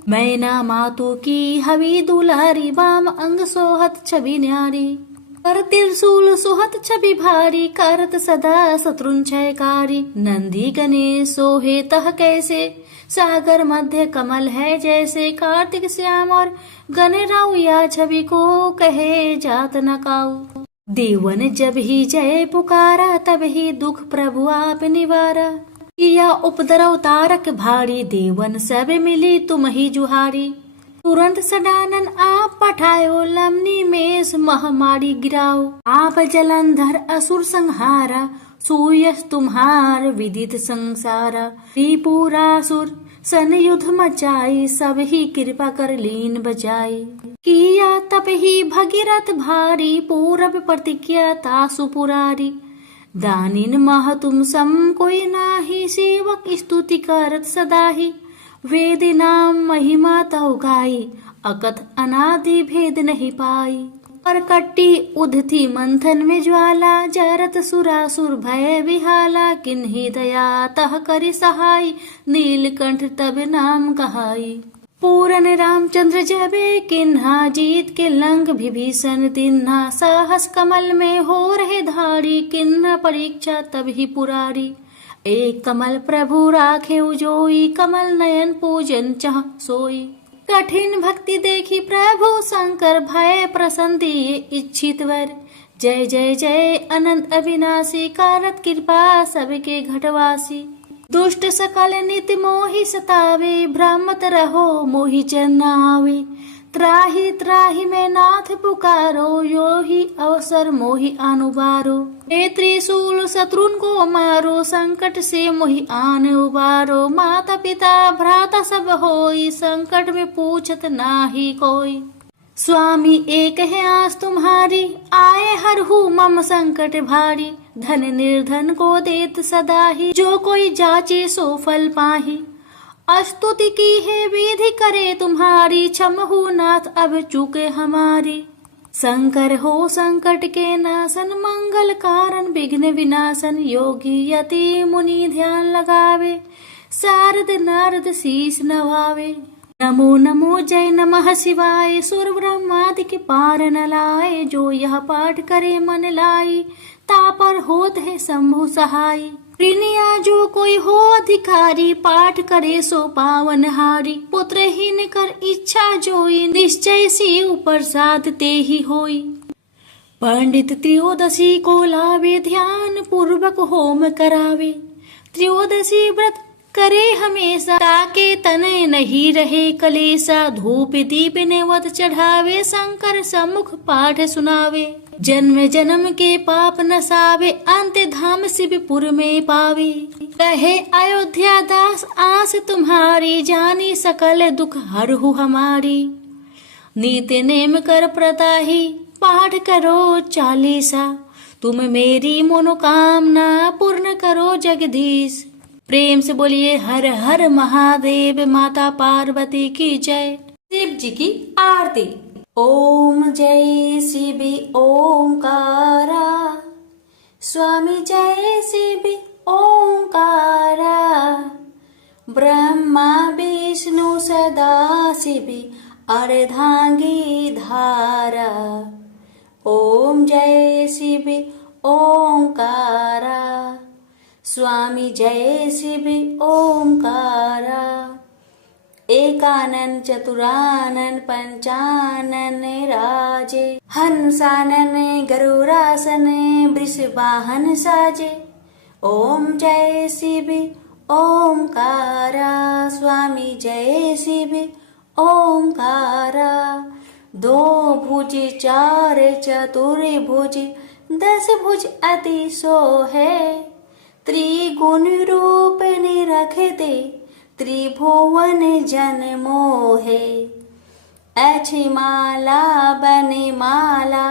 मैना मातु की हवी दुलारी, वाम अंग सोहत छवि न्यारी, कर त्रिशूल सोहत छवि भारी, करत सदा शत्रुन क्षयकारी। नंदी गणेश सोहे तह कैसे, सागर मध्य कमल है जैसे, कार्तिक श्याम और गणराउ या छवि को कहे जात न काऊ। देवन जब ही जय पुकारा, तब ही दुख प्रभु आप निवारा, किया उपद्रव तारक भारी, देवन सब मिली तुम ही जुहारी। तुरंत सडानन आप पठायो, लमनी मेष महामारी गिराओ, आप जलंधर असुर संहारा, सूयस तुम्हार विदित संसारा। त्रिपुरासुर सन युद्ध मचाई, सब ही कृपा कर लीन बचाई, किया तप ही भगीरथ भारी, पूरब प्रतिज्ञा तासु पुरारी। दानिन मह तुम सम कोई नाही, सेवक स्तुति करत सदा ही, वेद नाम महिमा तौ गाई, अकथ अनादि भेद नहीं पाई। पर कट्टी उधती मंथन में ज्वाला, जरत सुरासुर भय विहाला, किन्ही दया तह करि सहाय, नीलकंठ तब नाम कहाई। पूरन रामचंद्र जबे किन्हा, जीत के लंक विभीषण तिन्हा, साहस कमल में हो रहे धारी, किन्हा परीक्षा तब ही पुरारी। एक कमल प्रभु राखे उजोई, कमल नयन पूजन चाह सोई। कठिन भक्ति देखी प्रभु शंकर, भय प्रसन्न दिए इच्छित वर। जय जय जय अनंत अविनाशी, कारत कृपा सबके घटवासी। दुष्ट सकल नित मोहि सतावे, भ्रमत रहो मोहि चरनावे, त्राहि त्राहि में नाथ पुकारो, यो ही अवसर मोहि अनुबारो। हे त्रिशूल शत्रुन को मारो, संकट से मोहि आन उबारो। माता पिता भ्राता सब होई, संकट में पूछत नाही कोई। स्वामी एक है आस तुम्हारी, आए हरहु मम संकट भारी। धन निर्धन को देत सदा ही, जो कोई जाचे सो फल पाही। स्तुति की है विधि करे तुम्हारी, क्षमहु नाथ अब चूके हमारी। शंकर हो संकट के नाशन, मंगल कारण विघ्न विनाशन। योगी यति मुनि ध्यान लगावे, शारद नारद शीस नवावे। नमो नमो जय नमः शिवाय, सुर ब्रह्मादि के पार न लाए। जो यह पाठ करे मन लाई, तापर होत है शंभु सहाय। प्रिनिया जो कोई हो अधिकारी, पाठ करे सो पावन हारी। पुत्रहीन कर इच्छा जोई, निश्चय से प्रसाद ते ही होई। पंडित त्रयोदशी को लावे, ध्यान पूर्वक होम करावे। त्रयोदशी व्रत करे हमेशा, ताके तनय नहीं रहे कलेसा। धूप दीप नेवत चढ़ावे, शंकर सम्मुख पाठ सुनावे। जन्म जन्म के पाप नसावे, अंत धाम शिवपुर में पावे। कहे अयोध्या दास आस तुम्हारी, जानी सकल दुख हरहु हमारी। नीति नेम कर प्रताही, पाठ करो चालीसा। तुम मेरी मनोकामना, पूर्ण करो जगदीश। प्रेम से बोलिए हर हर महादेव। माता पार्वती की जय। शिव जी की आरती। ओम जय शिव ओंकारा, स्वामी जय शिव ओंकारा। ब्रह्मा विष्णु सदा शिव, अर्धांगी धारा। ओम जय शिव ओंकारा, स्वामी जय शिव ओंकारा। एकानन चतुरानन पंचानन राजे, हंसानन गरुड़ासन वृषवाहन साजे। ओम जय शिव ओंकारा, स्वामी जय शिव ओंकारा। दो भुज चार चतुर्भुज, 10 भुज अति सोहे। त्रिगुण रूप निरखते, त्रिभुवन जन मोहे। अच्छी माला बने माला,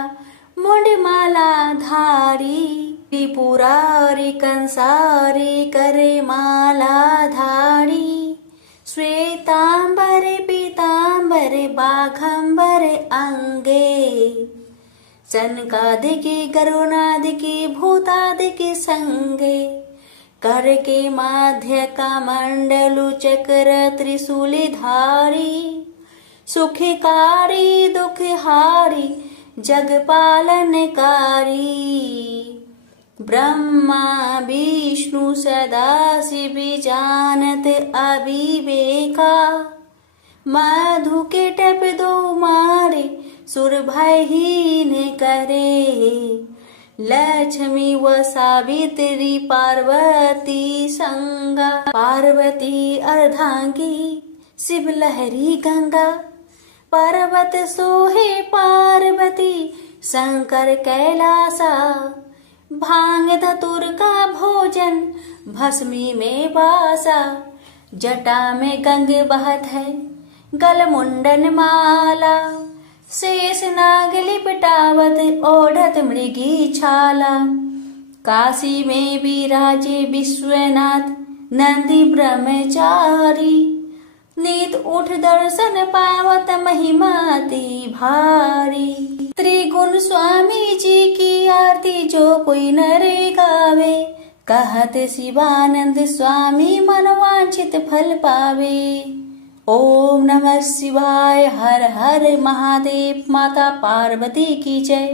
मुंड माला धारी। त्रिपुरारी कंसारी, करे माला धारी। श्वेतांबर पीतांबर, बाघंबर अंगे। सनकादिके गरुणादिके, भूतादिके संगे। कर के माध्य का मंडलु, चक्र त्रिशूली धारी। सुखकारी दुखहारी, जग पालनकारी। ब्रह्मा विष्णु सदा शिव, जानत अविवेका। मधु के टप दो मारे, सुर भयहीन करे। लक्ष्मी व सावित्री पार्वती संगा। पार्वती अर्धांगी, शिव लहरी गंगा। पर्वत सोहे पार्वती, शंकर कैलासा। भांग धतुर का भोजन, भस्मी में वासा। जटा में गंग बहत है, गल मुंडन माला। शेष नाग लिपटावत, ओढ़त मृगी छाला। काशी में विराजे विश्वनाथ, नंदी ब्रह्मचारी। नीत उठ दर्शन पावत, महिमा अति भारी। त्रिगुण स्वामी जी की आरती, जो कोई नरे गावे। कहत शिवानंद स्वामी, मनवांछित फल पावे। ओम नमः शिवाय, हर हर महादेव। माता पार्वती की जय।